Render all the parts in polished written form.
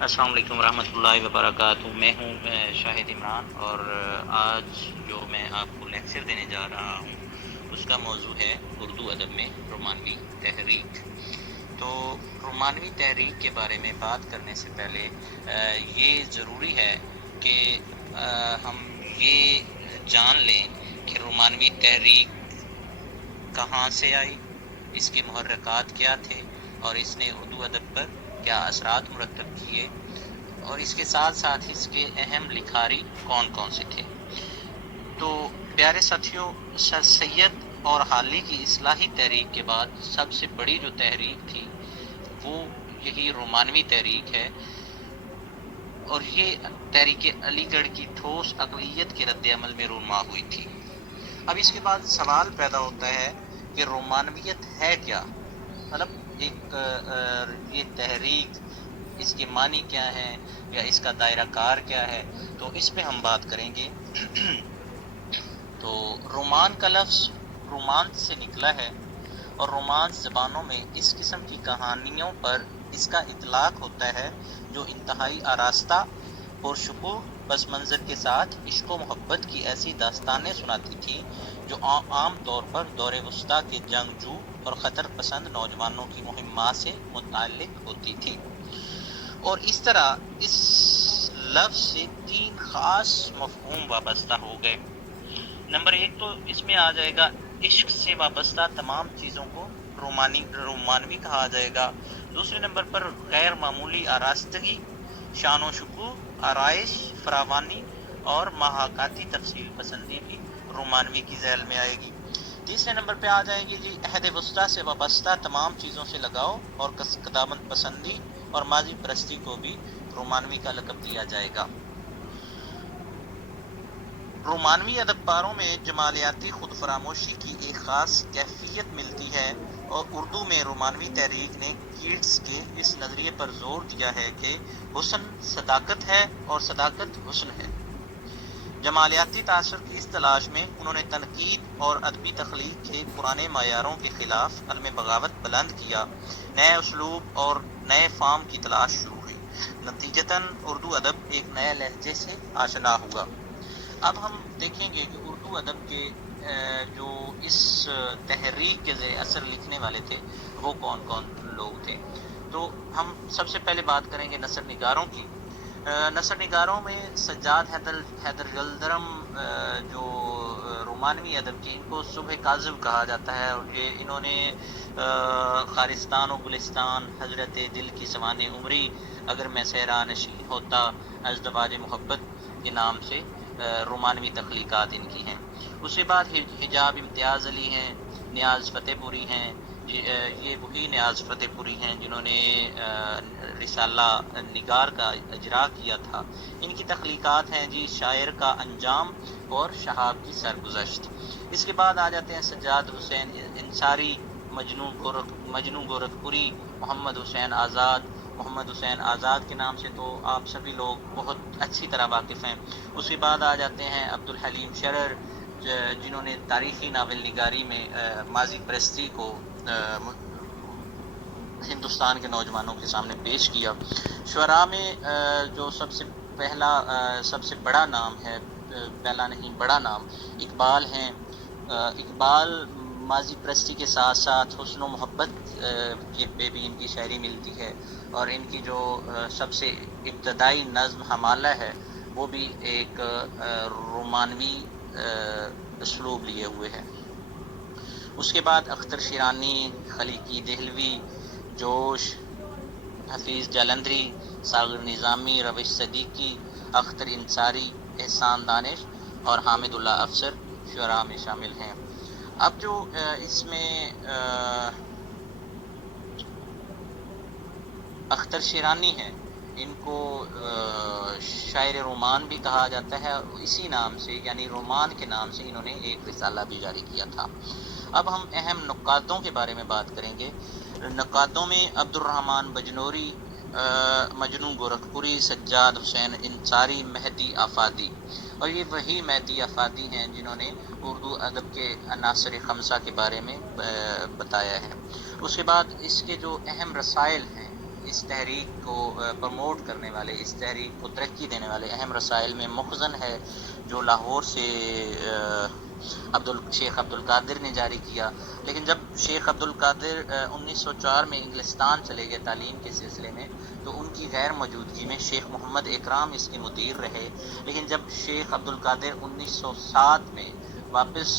السلام علیکم ورحمۃ اللہ وبرکاتہ۔ میں ہوں شاہد عمران، اور آج جو میں آپ کو لیکچر دینے جا رہا ہوں اس کا موضوع ہے اردو ادب میں رومانوی تحریک۔ تو رومانوی تحریک کے بارے میں بات کرنے سے پہلے یہ ضروری ہے کہ ہم یہ جان لیں کہ رومانوی تحریک کہاں سے آئی، اس کے محرکات کیا تھے، اور اس نے اردو ادب پر کیا اثرات مرتب کیے، اور اس کے ساتھ ساتھ اس کے اہم لکھاری کون کون سے تھے۔ تو پیارے ساتھیوں، سر سید اور حالی کی اصلاحی تحریک کے بعد سب سے بڑی جو تحریک تھی وہ یہی رومانوی تحریک ہے، اور یہ تحریک علی گڑھ کی ٹھوس اقلیت کے رد عمل میں رونما ہوئی تھی۔ اب اس کے بعد سوال پیدا ہوتا ہے کہ رومانویت ہے کیا؟ مطلب ایک یہ تحریک، اس کے معنی کیا ہے، یا اس کا دائرہ کار کیا ہے، تو اس پہ ہم بات کریں گے۔ تو رومان کا لفظ رومانس سے نکلا ہے، اور رومانس زبانوں میں اس قسم کی کہانیوں پر اس کا اطلاق ہوتا ہے جو انتہائی آراستہ پرشکوہ پس منظر کے ساتھ عشق و محبت کی ایسی داستانیں سناتی تھی جو عام طور پر دور وسطیٰ کے جنگجو اور خطر پسند نوجوانوں کی مہمات سے متعلق ہوتی تھی۔ اور اس طرح اس لفظ سے تین خاص مفہوم وابستہ ہو گئے۔ نمبر ایک تو اس میں آ جائے گا عشق سے وابستہ تمام چیزوں کو رومانوی کہا جائے گا۔ دوسرے نمبر پر غیر معمولی آراستگی، شان و شکوہ، آرائش، فراوانی اور محاکاتی تفصیل پسندی بھی رومانوی کی ذیل میں آئے گی۔ تیسرے نمبر پہ آ جائیں گے جی عہد وسطیٰ سے وابستہ تمام چیزوں سے لگاؤ اور قدامت پسندی اور ماضی پرستی کو بھی رومانوی کا لقب دیا جائے گا۔ رومانوی ادب پاروں میں جمالیاتی خود فراموشی کی ایک خاص کیفیت ملتی ہے، اور اردو میں رومانوی تحریک نے کیٹس کے اس نظریے پر زور دیا ہے کہ حسن صداقت ہے اور صداقت حسن ہے۔ جمالیاتی تاثر کی اس تلاش میں انہوں نے تنقید اور ادبی تخلیق کے پرانے معیاروں کے خلاف علم بغاوت بلند کیا، نئے اسلوب اور نئے فارم کی تلاش شروع ہوئی۔ نتیجتاً اردو ادب ایک نئے لہجے سے آشنا ہوا۔ اب ہم دیکھیں گے کہ اردو ادب کے جو اس تحریک کے زیر اثر لکھنے والے تھے وہ کون کون لوگ تھے۔ تو ہم سب سے پہلے بات کریں گے نثر نگاروں کی۔ نثر نگاروں میں سجاد حیدر یلدرم جو رومانوی ادب کی، ان کو صبح کاذب کہا جاتا ہے، اور یہ انہوں نے خارستان و گلستان، حضرت دل کی سوانح عمری، اگر میں صحرا نشین ہوتا، ازدواج محبت کے نام سے رومانوی تخلیقات ان کی ہیں۔ اس کے بعد حجاب امتیاز علی ہیں، نیاز فتح پوری ہیں، یہ وہی نیاز فتح پوری ہیں جنہوں نے رسالہ نگار کا اجرا کیا تھا۔ ان کی تخلیقات ہیں جی شاعر کا انجام اور شہاب کی سرگزشت۔ اس کے بعد آ جاتے ہیں سجاد حسین انصاری، مجنوں گورکھپوری، محمد حسین آزاد۔ محمد حسین آزاد کے نام سے تو آپ سبھی لوگ بہت اچھی طرح واقف ہیں۔ اس کے بعد آ جاتے ہیں عبدالحلیم شرر، جنہوں نے تاریخی ناول نگاری میں ماضی پرستی کو ہندوستان کے نوجوانوں کے سامنے پیش کیا۔ شعراء میں جو سب سے بڑا نام ہے، پہلا نہیں بڑا نام، اقبال ہیں۔ اقبال ماضی پرستی کے ساتھ ساتھ حسن و محبت کے پہ بھی ان کی شاعری ملتی ہے، اور ان کی جو سب سے ابتدائی نظم حمالہ ہے وہ بھی ایک رومانوی اسلوب لیے ہوئے ہے۔ اس کے بعد اختر شیرانی، خلیقی دہلوی، جوش، حفیظ جالندھری، ساغر نظامی، روش صدیقی، اختر انصاری، احسان دانش اور حامد اللہ افسر شعراء میں شامل ہیں۔ اب جو اس میں اختر شیرانی ہیں، ان کو شاعر رومان بھی کہا جاتا ہے، اسی نام سے یعنی رومان کے نام سے انہوں نے ایک رسالہ بھی جاری کیا تھا۔ اب ہم اہم نقادوں کے بارے میں بات کریں گے۔ نقادوں میں عبد الرحمن بجنوری، مجنوں گورکھپوری، سجاد حسین انصاری، مہدی آفادی، اور یہ وہی مہدی آفادی ہیں جنہوں نے اردو ادب کے عناصر خمسہ کے بارے میں بتایا ہے۔ اس کے بعد اس کے جو اہم رسائل ہیں، اس تحریک کو پروموٹ کرنے والے، اس تحریک کو ترقی دینے والے اہم رسائل میں مخزن ہے، جو لاہور سے شیخ عبد القادر نے جاری کیا. لیکن جب شیخ عبد القادر 1904 میں انگلستان چلے گئے تعلیم کے سلسلے میں، تو ان کی غیر موجودگی میں شیخ محمد اکرام اس کے مدیر رہے. لیکن جب شیخ عبد القادر 1907 میں واپس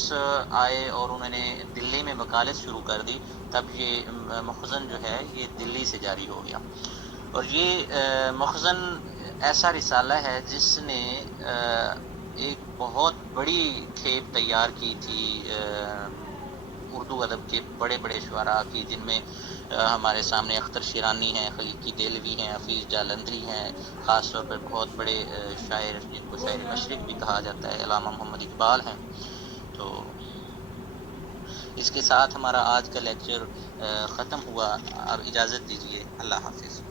آئے اور انہوں نے دلی میں وکالت شروع کر دی، تب یہ مخزن جو ہے یہ دلی سے جاری ہو گیا. اور یہ مخزن ایسا رسالہ ہے جس نے ایک بہت بڑی کھیپ تیار کی تھی اردو ادب کے بڑے بڑے شعراء کی، جن میں ہمارے سامنے اختر شیرانی ہیں، خلیقی دہلوی ہیں، حفیظ جالندھری ہیں، خاص طور پر بہت بڑے شاعر جن کو شاعر مشرق بھی کہا جاتا ہے، علامہ محمد اقبال ہیں. تو اس کے ساتھ ہمارا آج کا لیکچر ختم ہوا. اب اجازت دیجیے. اللہ حافظ.